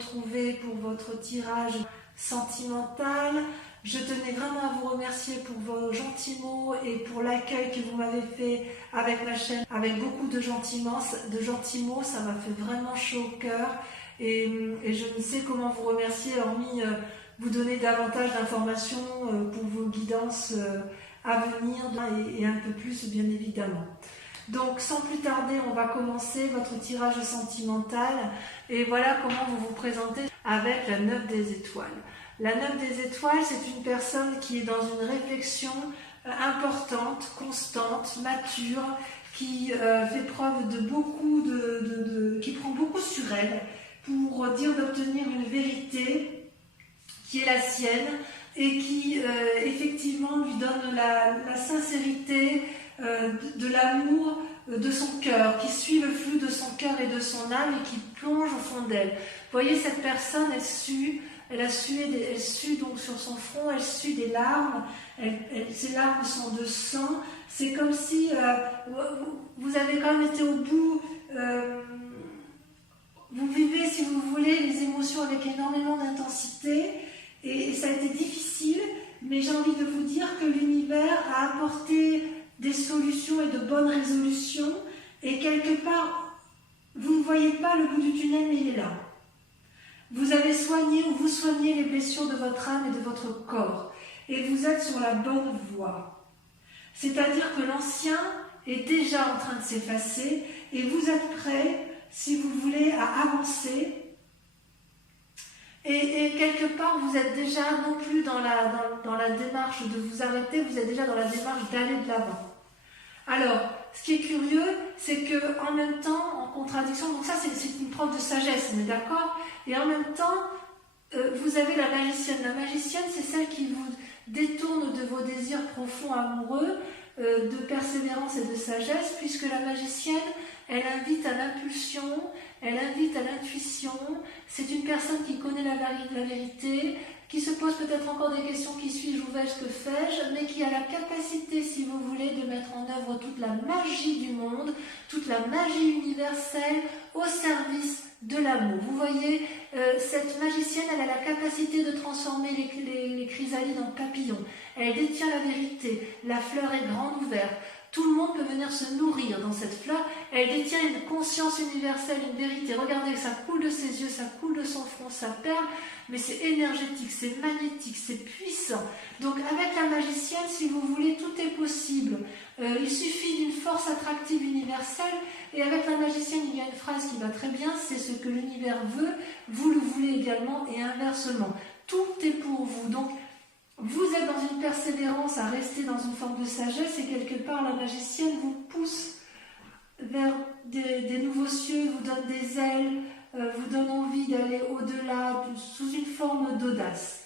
retrouver pour votre tirage sentimental. Je tenais vraiment à vous remercier pour vos gentils mots et pour l'accueil que vous m'avez fait avec ma chaîne, avec beaucoup de gentils mots. Ça m'a fait vraiment chaud au cœur et je ne sais comment vous remercier, hormis vous donner davantage d'informations pour vos guidances à venir et un peu plus bien évidemment. Donc sans plus tarder, on va commencer votre tirage sentimental et voilà comment vous vous présentez avec la 9 des étoiles. La 9 des étoiles, c'est une personne qui est dans une réflexion importante, constante, mature, qui fait preuve de beaucoup qui prend beaucoup sur elle pour dire d'obtenir une vérité qui est la sienne et qui effectivement lui donne la sincérité de l'amour de son cœur, qui suit le flux de son cœur et de son âme et qui plonge au fond d'elle. Vous voyez, cette personne, elle sue donc sur son front, elle sue des larmes, ces larmes sont de sang. C'est comme si vous avez quand même été au bout, vous vivez, si vous voulez, les émotions avec énormément d'intensité et ça a été difficile, mais j'ai envie de vous dire que l'univers a apporté des solutions et de bonnes résolutions et quelque part, vous ne voyez pas le bout du tunnel, mais il est là. Vous avez soigné ou vous soignez les blessures de votre âme et de votre corps et vous êtes sur la bonne voie. C'est-à-dire que l'ancien est déjà en train de s'effacer et vous êtes prêt, si vous voulez, à avancer. Et quelque part, vous êtes déjà non plus dans la démarche de vous arrêter, vous êtes déjà dans la démarche d'aller de l'avant. Alors, ce qui est curieux, c'est que en même temps, en contradiction, donc ça c'est une preuve de sagesse, on est d'accord? Et en même temps, vous avez la magicienne. La magicienne, c'est celle qui vous détourne de vos désirs profonds amoureux, de persévérance et de sagesse, puisque la magicienne, elle invite à l'impulsion, elle invite à l'intuition. C'est une personne qui connaît la vérité, qui se pose peut-être encore des questions, qui suis-je, où vais-je, que fais-je, mais qui a la capacité, si vous voulez, de mettre en œuvre toute la magie du monde, toute la magie universelle au service de l'amour. Vous voyez, cette magicienne, elle a la capacité de transformer les chrysalides en papillons. Elle détient la vérité, la fleur est grande ouverte. Tout le monde peut venir se nourrir dans cette fleur. Elle détient une conscience universelle, une vérité. Regardez, ça coule de ses yeux, ça coule de son front, ça perle, mais c'est énergétique, c'est magnétique, c'est puissant. Donc avec la magicienne, si vous voulez, tout est possible. Il suffit d'une force attractive universelle. Et avec la magicienne, il y a une phrase qui va très bien, c'est ce que l'univers veut, vous le voulez également, et inversement. Tout est pour vous. Donc, vous êtes dans une persévérance à rester dans une forme de sagesse et quelque part la magicienne vous pousse vers des nouveaux cieux, vous donne des ailes, vous donne envie d'aller au-delà sous une forme d'audace.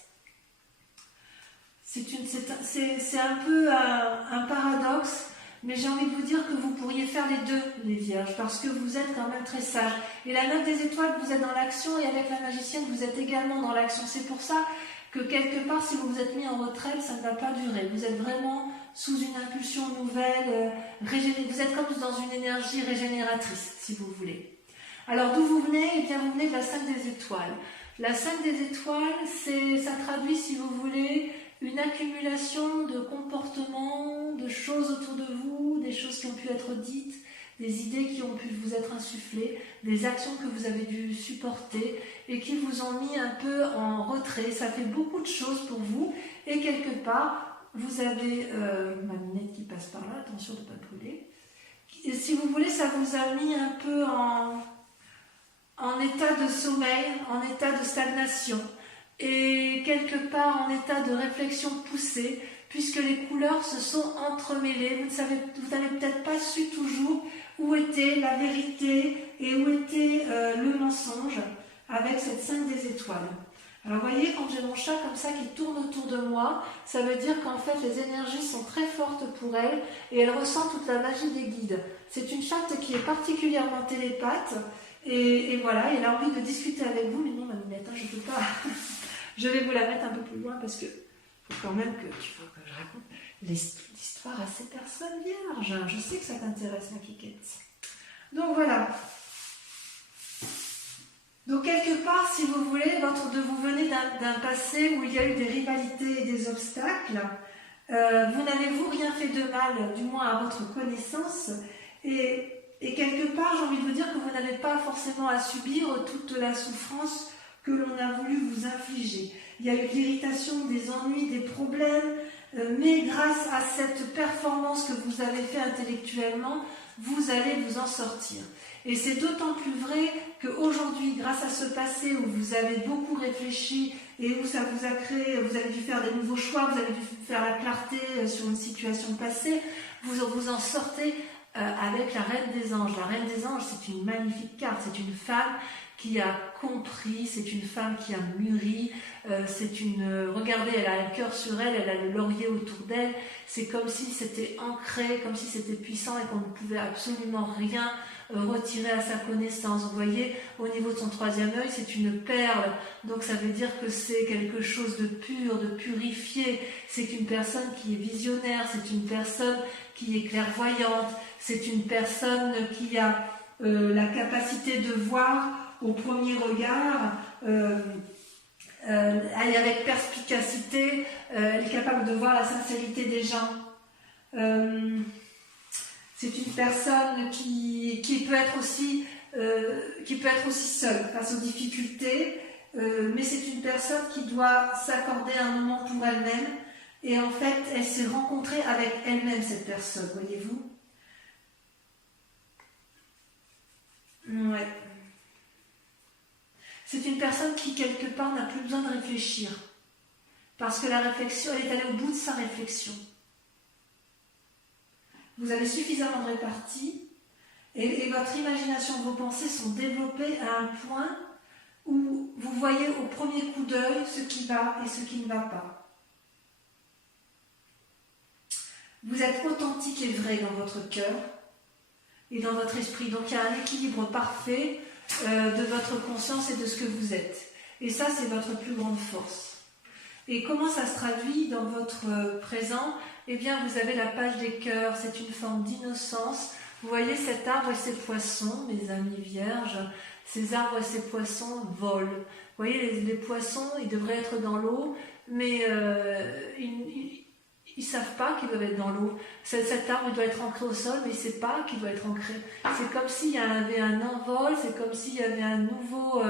C'est un peu un paradoxe, mais j'ai envie de vous dire que vous pourriez faire les deux, les vierges, parce que vous êtes quand même très sages. Et la 9 des étoiles, vous êtes dans l'action et avec la magicienne, vous êtes également dans l'action. C'est pour ça que quelque part, si vous vous êtes mis en retraite, ça ne va pas durer. Vous êtes vraiment sous une impulsion nouvelle, vous êtes comme dans une énergie régénératrice, si vous voulez. Alors, d'où vous venez? Eh bien, vous venez de la 5 des étoiles. La 5 des étoiles, ça traduit, si vous voulez, une accumulation de comportements, de choses autour de vous, des choses qui ont pu être dites, des idées qui ont pu vous être insufflées, des actions que vous avez dû supporter et qui vous ont mis un peu en retrait. Ça fait beaucoup de choses pour vous et quelque part, vous avez ma lunette qui passe par là, attention de ne pas brûler. Et si vous voulez, ça vous a mis un peu en état de sommeil, en état de stagnation et quelque part en état de réflexion poussée puisque les couleurs se sont entremêlées. Vous n'avez peut-être pas su toujours où était la vérité et où était le mensonge avec cette 5 des étoiles. Alors vous voyez, quand j'ai mon chat comme ça qui tourne autour de moi, ça veut dire qu'en fait les énergies sont très fortes pour elle et elle ressent toute la magie des guides. C'est une chatte qui est particulièrement télépathe et voilà, elle a envie de discuter avec vous, mais non ma minette, je ne peux pas. Je vais vous la mettre un peu plus loin parce que faut quand même que je raconte l'histoire à ces personnes vierges. Je sais que ça t'intéresse ma Kikette. Donc voilà. Donc quelque part, si vous voulez, vous venez d'un passé où il y a eu des rivalités et des obstacles. Vous n'avez-vous rien fait de mal, du moins à votre connaissance, et quelque part, j'ai envie de vous dire que vous n'avez pas forcément à subir toute la souffrance que l'on a voulu vous infliger. Il y a eu de l'irritation, des ennuis, des problèmes, mais grâce à cette performance que vous avez fait intellectuellement, vous allez vous en sortir. Et c'est d'autant plus vrai qu'aujourd'hui, grâce à ce passé où vous avez beaucoup réfléchi et où ça vous a créé, vous avez dû faire des nouveaux choix, vous avez dû faire la clarté sur une situation passée, vous en sortez avec la Reine des Anges. La Reine des Anges, c'est une magnifique carte, c'est une femme qui a compris, c'est une femme qui a mûri, regardez, elle a un cœur sur elle, elle a le laurier autour d'elle, c'est comme si c'était ancré, comme si c'était puissant et qu'on ne pouvait absolument rien retirer à sa connaissance. Vous voyez, au niveau de son troisième œil, c'est une perle, donc ça veut dire que c'est quelque chose de pur, de purifié, c'est une personne qui est visionnaire, c'est une personne qui est clairvoyante, c'est une personne qui a la capacité de voir au premier regard, elle est avec perspicacité, elle est capable de voir la sincérité des gens. C'est une personne qui peut être aussi seule face aux difficultés, mais c'est une personne qui doit s'accorder un moment pour elle-même, et en fait, elle s'est rencontrée avec elle-même, cette personne, voyez-vous. Ouais. C'est une personne qui, quelque part, n'a plus besoin de réfléchir. Parce que la réflexion, elle est allée au bout de sa réflexion. Vous avez suffisamment de répartie et votre imagination, vos pensées sont développées à un point où vous voyez au premier coup d'œil ce qui va et ce qui ne va pas. Vous êtes authentique et vrai dans votre cœur et dans votre esprit. Donc il y a un équilibre parfait de votre conscience et de ce que vous êtes. Et ça, c'est votre plus grande force. Et comment ça se traduit dans votre présent? Eh bien, vous avez la page des cœurs, c'est une forme d'innocence. Vous voyez cet arbre et ces poissons, mes amis vierges, ces arbres et ces poissons volent. Vous voyez, les poissons, ils devraient être dans l'eau, mais ils ne savent pas qu'ils doivent être dans l'eau. Cet arbre doit être ancré au sol, mais il ne sait pas qu'il doit être ancré. C'est comme s'il y avait un envol, c'est comme s'il y avait un nouveau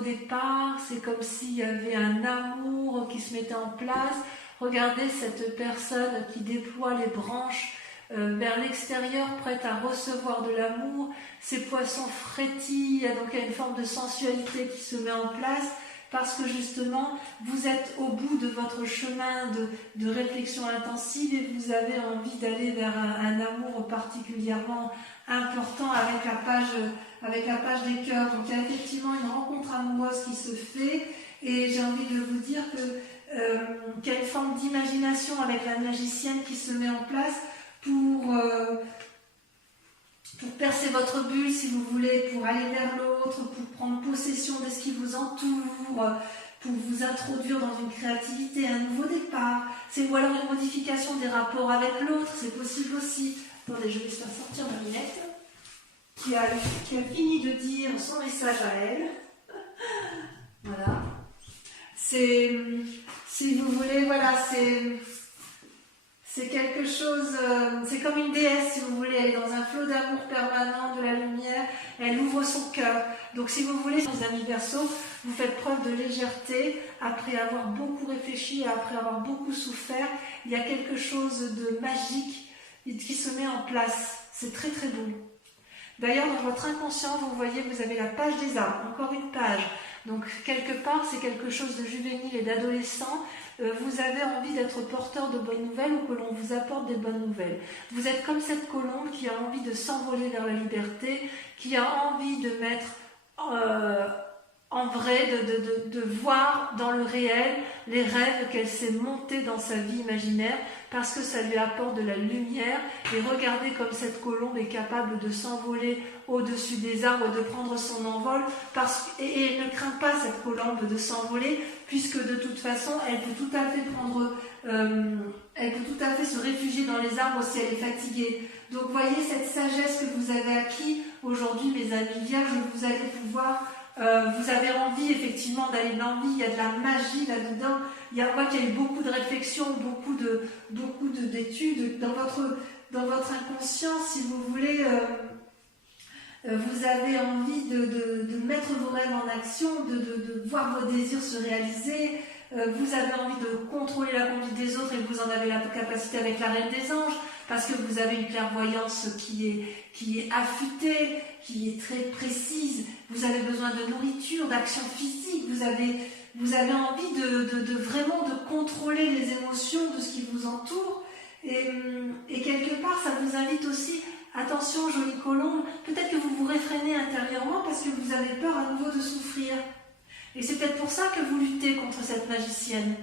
départ, c'est comme s'il y avait un amour qui se mettait en place. Regardez cette personne qui déploie les branches vers l'extérieur, prête à recevoir de l'amour. Ces poissons frétillent, donc il y a une forme de sensualité qui se met en place, parce que justement, vous êtes au bout de votre chemin de réflexion intensive et vous avez envie d'aller vers un amour particulièrement important avec la page des cœurs. Donc il y a effectivement une rencontre amoureuse qui se fait, et j'ai envie de vous dire qu'il y a une forme d'imagination avec la magicienne qui se met en place pour percer votre bulle, si vous voulez, pour aller vers l'autre, pour prendre possession de ce qui vous entoure, pour vous introduire dans une créativité, un nouveau départ. Ou alors une modification des rapports avec l'autre, c'est possible aussi. Attendez, je vais faire sortir ma minette, qui a fini de dire son message à elle. Voilà. Si vous voulez, voilà, c'est quelque chose, c'est comme une déesse, si vous voulez, elle est dans un flot d'amour permanent, de la lumière, elle ouvre son cœur. Donc si vous voulez, les amis Verseaux, vous faites preuve de légèreté, après avoir beaucoup réfléchi, après avoir beaucoup souffert, il y a quelque chose de magique qui se met en place. C'est très très beau. D'ailleurs, dans votre inconscient, vous voyez, vous avez la page des arbres, encore une page. Donc quelque part, c'est quelque chose de juvénile et d'adolescent. Vous avez envie d'être porteur de bonnes nouvelles ou que l'on vous apporte des bonnes nouvelles. Vous êtes comme cette colombe qui a envie de s'envoler vers la liberté, qui a envie de mettre en vrai, de voir dans le réel les rêves qu'elle s'est montée dans sa vie imaginaire, parce que ça lui apporte de la lumière. Et regardez comme cette colombe est capable de s'envoler au-dessus des arbres, de prendre son envol, et elle ne craint pas, cette colombe, de s'envoler, puisque de toute façon, elle peut tout à fait se réfugier dans les arbres si elle est fatiguée. Donc voyez cette sagesse que vous avez acquis aujourd'hui, mes amis vierges, vous allez pouvoir Vous avez envie effectivement d'aller dans l'envie, il y a de la magie là-dedans. On voit qu'il y a eu beaucoup de réflexions, beaucoup d'études dans votre inconscient, si vous voulez. Vous avez envie de mettre vos rêves en action, de voir vos désirs se réaliser. Vous avez envie de contrôler la conduite des autres et vous en avez la capacité avec la Reine des Anges, parce que vous avez une clairvoyance qui est affûtée, qui est très précise. Vous avez besoin de nourriture, d'action physique. Vous avez envie de vraiment de contrôler les émotions de ce qui vous entoure. Et quelque part, ça vous invite aussi, attention, jolie colombe, peut-être que vous vous réfrénez intérieurement parce que vous avez peur à nouveau de souffrir. Et c'est peut-être pour ça que vous luttez contre cette magicienne.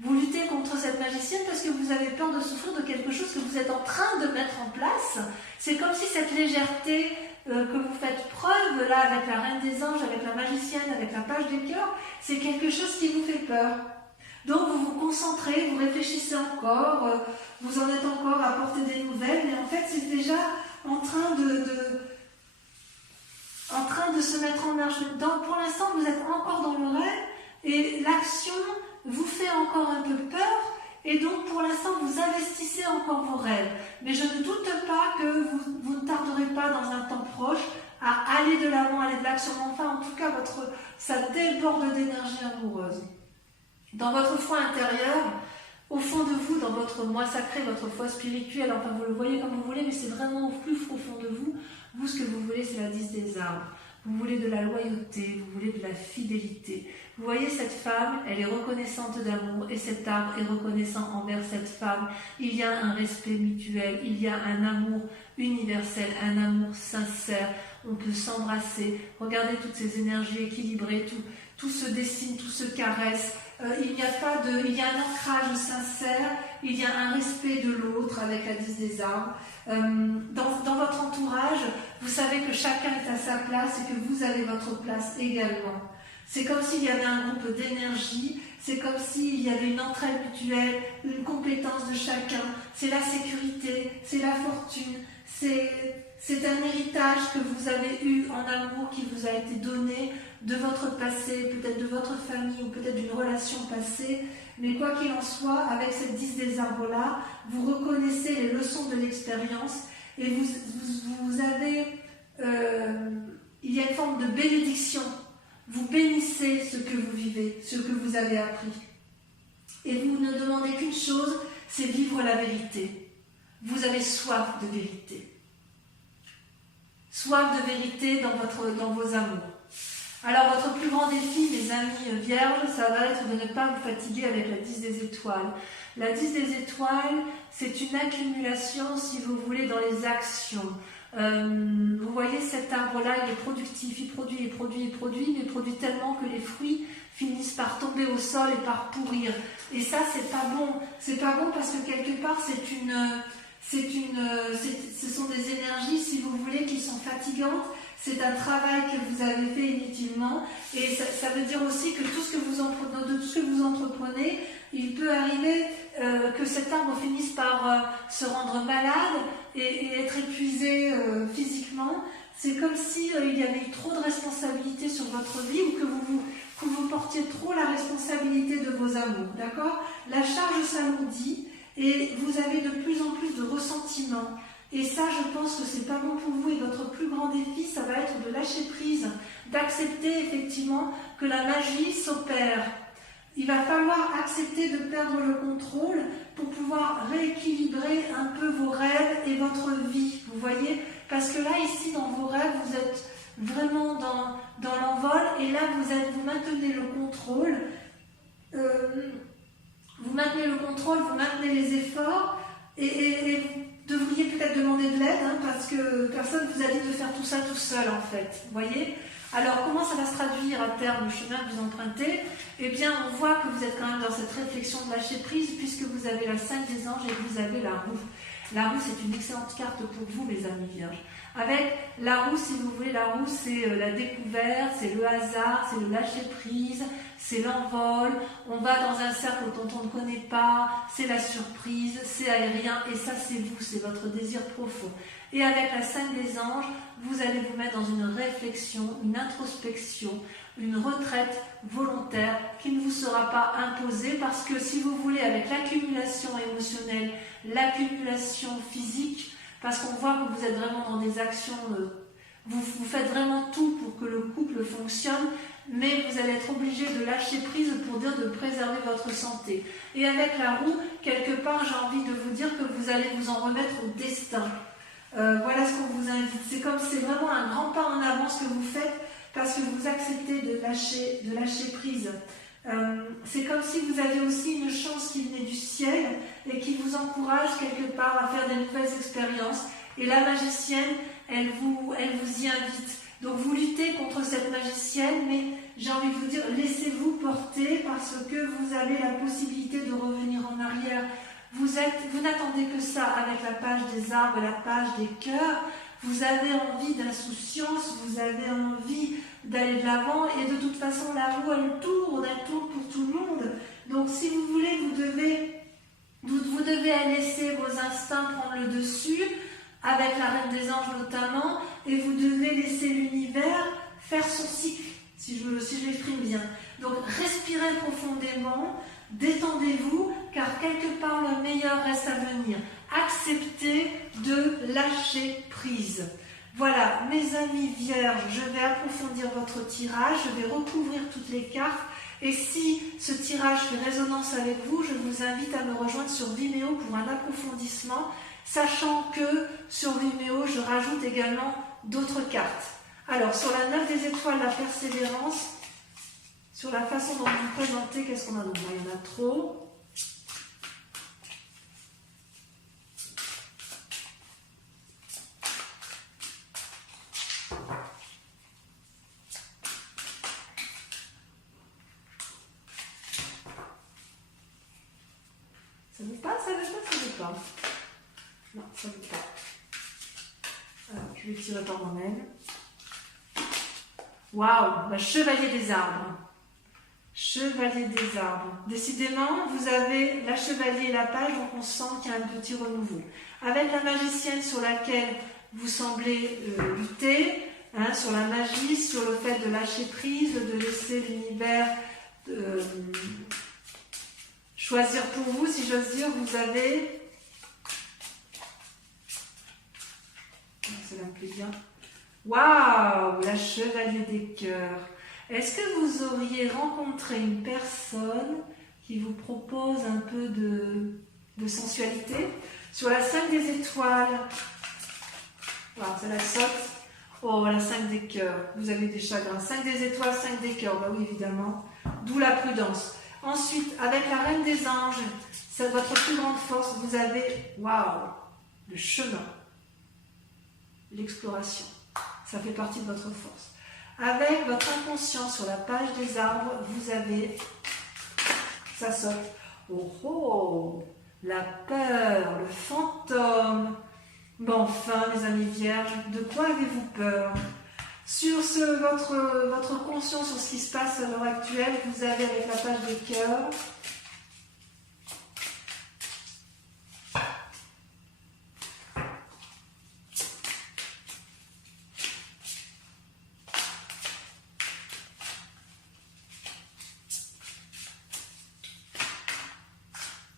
Vous luttez contre cette magicienne parce que vous avez peur de souffrir de quelque chose que vous êtes en train de mettre en place. C'est comme si cette légèreté que vous faites preuve, là, avec la Reine des Anges, avec la magicienne, avec la page des cœurs, c'est quelque chose qui vous fait peur. Donc vous vous concentrez, vous réfléchissez encore, vous en êtes encore à porter des nouvelles, mais en fait c'est déjà en train de se mettre en marche. Pour l'instant, vous êtes encore dans le rêve et l'action vous fait encore un peu peur et donc pour l'instant, vous investissez encore vos rêves. Mais je ne doute pas que vous ne tarderez pas dans un temps proche à aller de l'avant, aller de l'action. Enfin, en tout cas, ça déborde d'énergie amoureuse. Dans votre foi intérieure, au fond de vous, dans votre moi sacré, votre foi spirituelle, enfin vous le voyez comme vous voulez, mais c'est vraiment au plus profond de vous. Vous, ce que vous voulez, c'est la 10 des arbres. Vous voulez de la loyauté, vous voulez de la fidélité. Vous voyez cette femme, elle est reconnaissante d'amour et cet arbre est reconnaissant envers cette femme. Il y a un respect mutuel, il y a un amour universel, un amour sincère. On peut s'embrasser. Regardez toutes ces énergies équilibrées, tout se dessine, tout se caresse. Il y a un ancrage sincère, il y a un respect de l'autre avec la 10 des arbres. Dans votre entourage, vous savez que chacun est à sa place et que vous avez votre place également. C'est comme s'il y avait un groupe d'énergie, c'est comme s'il y avait une entraide mutuelle, une compétence de chacun. C'est la sécurité, c'est la fortune, c'est un héritage que vous avez eu en amour qui vous a été donné de votre passé, peut-être de votre famille ou peut-être d'une relation passée. Mais quoi qu'il en soit, avec cette 10 des arbres-là, vous reconnaissez les leçons de l'expérience et vous avez... il y a une forme de bénédiction. Vous bénissez ce que vous vivez, ce que vous avez appris. Et vous ne demandez qu'une chose, c'est vivre la vérité. Vous avez soif de vérité. Soif de vérité dans vos amours. Alors votre plus grand défi, mes amis vierges, ça va être de ne pas vous fatiguer avec la 10 des étoiles. La 10 des étoiles, c'est une accumulation, si vous voulez, dans les actions. Vous voyez cet arbre-là, il est productif, il produit, mais il produit tellement que les fruits finissent par tomber au sol et par pourrir. Et ça, c'est pas bon. C'est pas bon parce que quelque part, ce sont des énergies, si vous voulez, qui sont fatigantes. C'est un travail que vous avez fait inutilement. Et ça veut dire aussi que tout ce que vous entreprenez, il peut arriver que cet arbre finisse par se rendre malade et être épuisé physiquement. C'est comme si il y avait eu trop de responsabilités sur votre vie ou que vous portiez trop la responsabilité de vos amours. D'accord ? La charge s'alourdit et vous avez de plus en plus de ressentiments. Et ça, je pense que c'est pas bon pour vous. Et votre plus grand défi, ça va être de lâcher prise, d'accepter effectivement que la magie s'opère. Il va falloir accepter de perdre le contrôle pour pouvoir rééquilibrer un peu vos rêves et votre vie. Vous voyez ? Parce que là, ici, dans vos rêves, vous êtes vraiment dans l'envol. Et là, vous maintenez le contrôle. Vous maintenez le contrôle, vous maintenez les efforts. Et vous devriez peut-être demander de l'aide, parce que personne ne vous a dit de faire tout ça tout seul, en fait. Vous voyez ? Alors, comment ça va se traduire à terme, le chemin que vous empruntez ? Eh bien, on voit que vous êtes quand même dans cette réflexion de lâcher prise, puisque vous avez la 5 des anges et que vous avez la roue. La roue, c'est une excellente carte pour vous, mes amis vierges. Avec la roue, si vous voulez, la roue c'est la découverte, c'est le hasard, c'est le lâcher prise, c'est l'envol, on va dans un cercle dont on ne connaît pas, c'est la surprise, c'est aérien, et ça c'est vous, c'est votre désir profond. Et avec la 5 des anges, vous allez vous mettre dans une réflexion, une introspection, une retraite volontaire qui ne vous sera pas imposée, parce que si vous voulez, avec l'accumulation émotionnelle, l'accumulation physique, parce qu'on voit que vous êtes vraiment dans des actions, vous faites vraiment tout pour que le couple fonctionne, mais vous allez être obligé de lâcher prise pour dire de préserver votre santé. Et avec la roue, quelque part, j'ai envie de vous dire que vous allez vous en remettre au destin. Voilà ce qu'on vous invite. C'est comme c'est vraiment un grand pas en avant ce que vous faites, parce que vous acceptez de lâcher prise. C'est comme si vous aviez aussi une chance qui venait du ciel et qui vous encourage quelque part à faire des nouvelles expériences. Et la magicienne, elle vous y invite. Donc vous luttez contre cette magicienne, mais j'ai envie de vous dire, laissez-vous porter, parce que vous avez la possibilité de revenir en arrière. Vous n'attendez que ça avec la page des arbres et la page des cœurs. Vous avez envie d'insouciance, vous avez envie d'aller de l'avant, et de toute façon la roue elle tourne pour tout le monde. Donc si vous voulez, vous devez laisser vos instincts prendre le dessus, avec la Reine des Anges notamment, et vous devez laisser l'univers faire son cycle, si je l'exprime bien. Donc respirez profondément, détendez-vous, car quelque part le meilleur reste à venir. Acceptez de lâcher prise. Voilà, mes amis vierges, je vais approfondir votre tirage, je vais recouvrir toutes les cartes, et si ce tirage fait résonance avec vous, je vous invite à me rejoindre sur Vimeo pour un approfondissement, sachant que sur Vimeo, je rajoute également d'autres cartes. Alors, sur la 9 des étoiles, la persévérance, sur la façon dont vous vous présentez, qu'est-ce qu'on a? Donc, il y en a trop. Ça ne veut pas, ça veut pas. Non, ça ne veut pas. Alors, je vais tirer par moi-même. Waouh, la chevalier des arbres. Chevalier des arbres. Décidément, vous avez la chevalier et la page, donc on sent qu'il y a un petit renouveau. Avec la magicienne sur laquelle vous semblez lutter, sur la magie, sur le fait de lâcher prise, de laisser l'univers choisir pour vous, si j'ose dire, vous avez... Cela me plaît bien. Waouh, la chevalier des cœurs. Est-ce que vous auriez rencontré une personne qui vous propose un peu de sensualité? Sur la 5 des étoiles, voilà, ça la saute. Oh, la 5 des cœurs, vous avez des chagrins. 5 des étoiles, 5 des cœurs, bah oui, évidemment. D'où la prudence. Ensuite, avec la Reine des Anges, c'est votre plus grande force. Vous avez, waouh, le chemin, l'exploration. Ça fait partie de votre force. Avec votre inconscient sur la page des arbres, vous avez, ça saute. Oh oh, la peur, le fantôme. Bon, enfin, mes amis vierges, de quoi avez-vous peur? Sur votre conscience, sur ce qui se passe à l'heure actuelle, vous avez avec la page des cœurs.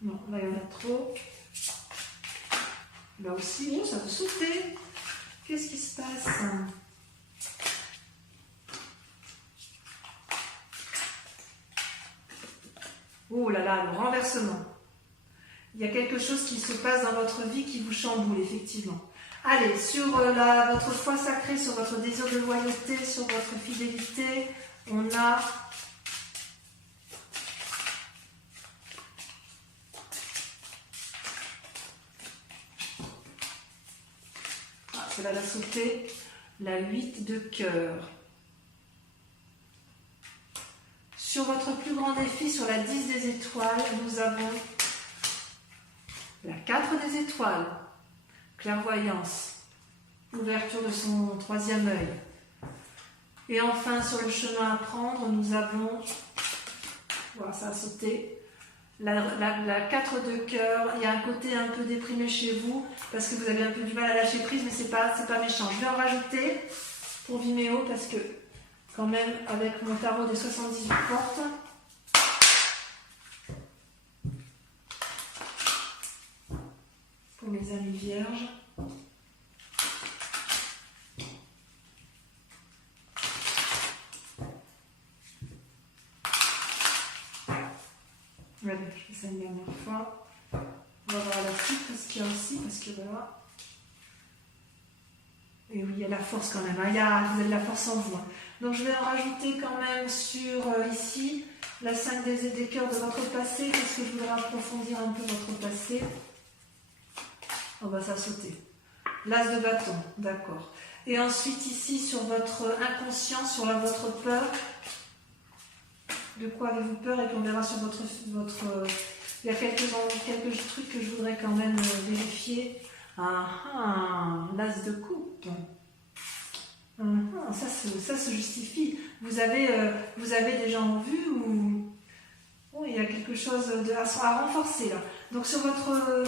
Non, là il y en a trop. Là aussi, oh, ça veut sauter. Qu'est-ce qui se passe? Oh là là, le renversement. Il y a quelque chose qui se passe dans votre vie qui vous chamboule, effectivement. Allez, sur votre foi sacrée, sur votre désir de loyauté, sur votre fidélité, on a... Ah, cela l'a sauté. La 8 de cœur. Sur votre plus grand défi, sur la 10 des étoiles, nous avons la 4 des étoiles, clairvoyance. Ouverture de son troisième œil. Et enfin, sur le chemin à prendre, nous avons, voilà, ça a sauté, la 4 de cœur. Il y a un côté un peu déprimé chez vous, parce que vous avez un peu du mal à lâcher prise, mais c'est pas méchant. Je vais en rajouter pour Vimeo, parce que quand même, avec mon tarot des 78 portes, pour mes amis vierges, allez, je fais ça une dernière fois. On va voir la suite, parce qu'il y a aussi, parce que voilà. Et oui, il y a la force quand même, hein. Vous avez de la force en vous. Hein. Donc je vais en rajouter quand même sur ici, la 5 des cœurs de votre passé, parce que je voudrais approfondir un peu votre passé. On va ça sauter. L'as de bâton, d'accord. Et ensuite ici, sur votre inconscient, sur votre peur. De quoi avez-vous peur? Et puis on verra sur votre il y a quelques trucs que je voudrais quand même vérifier. L'as de coupe. Ça se justifie. Vous avez des gens en vue ou il y a quelque chose à renforcer là. Donc sur votre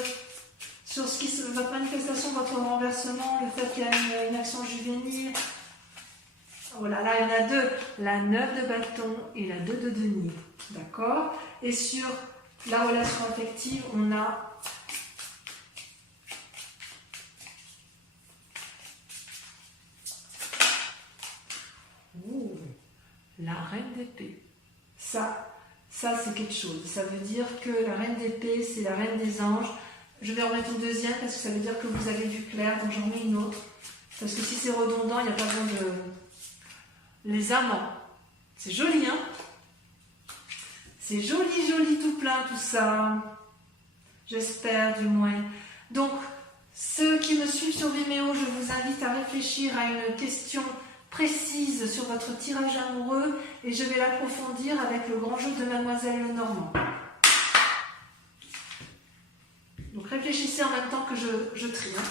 manifestation, votre renversement, le fait qu'il y a une action juvénile. Oh là là, il y en a deux. La 9 de bâton et la 2 de denier. D'accord? Et sur la relation affective, on a la reine d'épée. Ça c'est quelque chose. Ça veut dire que la reine d'épée, c'est la reine des anges. Je vais en mettre une deuxième parce que ça veut dire que vous avez du clair, donc j'en mets une autre. Parce que si c'est redondant, il n'y a pas besoin de... Les amants. C'est joli, hein? C'est joli, joli, tout plein, tout ça. J'espère, du moins. Donc, ceux qui me suivent sur Vimeo, je vous invite à réfléchir à une question précise sur votre tirage amoureux et je vais l'approfondir avec le grand jeu de Mademoiselle Lenormand. Donc, réfléchissez en même temps que je trie. Hein.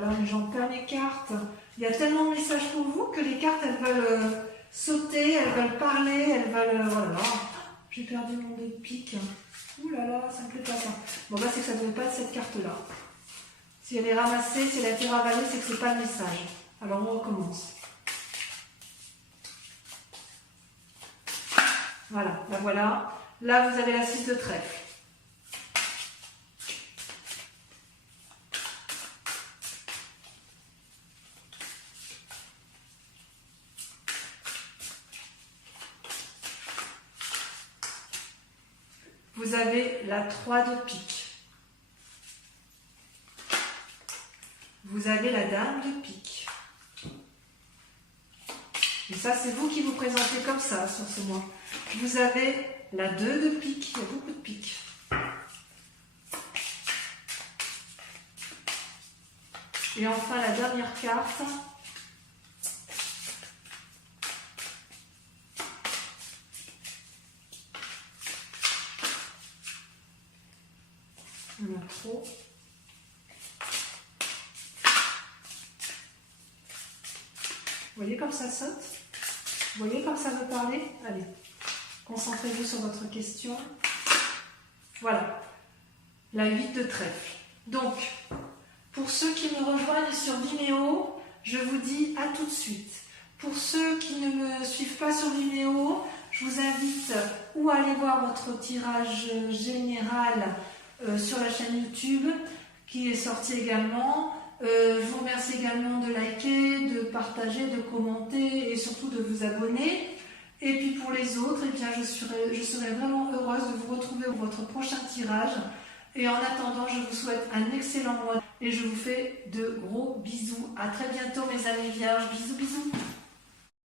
Là, mais j'en perds mes cartes. Il y a tellement de messages pour vous que les cartes, elles veulent sauter, elles veulent parler, elles veulent... Voilà. J'ai perdu mon dé de pique. Ouh là là, ça me plaît pas ça. Bon, bah, c'est que ça ne devait pas être cette carte-là. Si elle est ramassée, si elle a été ravalée, c'est que c'est pas le message. Alors, on recommence. Voilà, ben voilà. Là, vous avez la 6 de trèfle. Vous avez la 3 de pique. Vous avez la dame de pique. Et ça, c'est vous qui vous présentez comme ça sur ce mois. Vous avez la 2 de pique. Il y a beaucoup de piques. Et enfin, la dernière carte. On a trop. Vous voyez comme ça saute? Vous voyez comme ça veut parler? Allez, concentrez-vous sur votre question. Voilà, la 8 de trèfle. Donc, pour ceux qui me rejoignent sur Vimeo, je vous dis à tout de suite. Pour ceux qui ne me suivent pas sur Vimeo, je vous invite ou à aller voir votre tirage général sur la chaîne YouTube qui est sorti également. Je vous remercie également de liker, de partager, de commenter et surtout de vous abonner. Et puis pour les autres, eh bien, je serai vraiment heureuse de vous retrouver pour votre prochain tirage. Et en attendant, je vous souhaite un excellent mois et je vous fais de gros bisous. À très bientôt mes amis vierges. Bisous, bisous.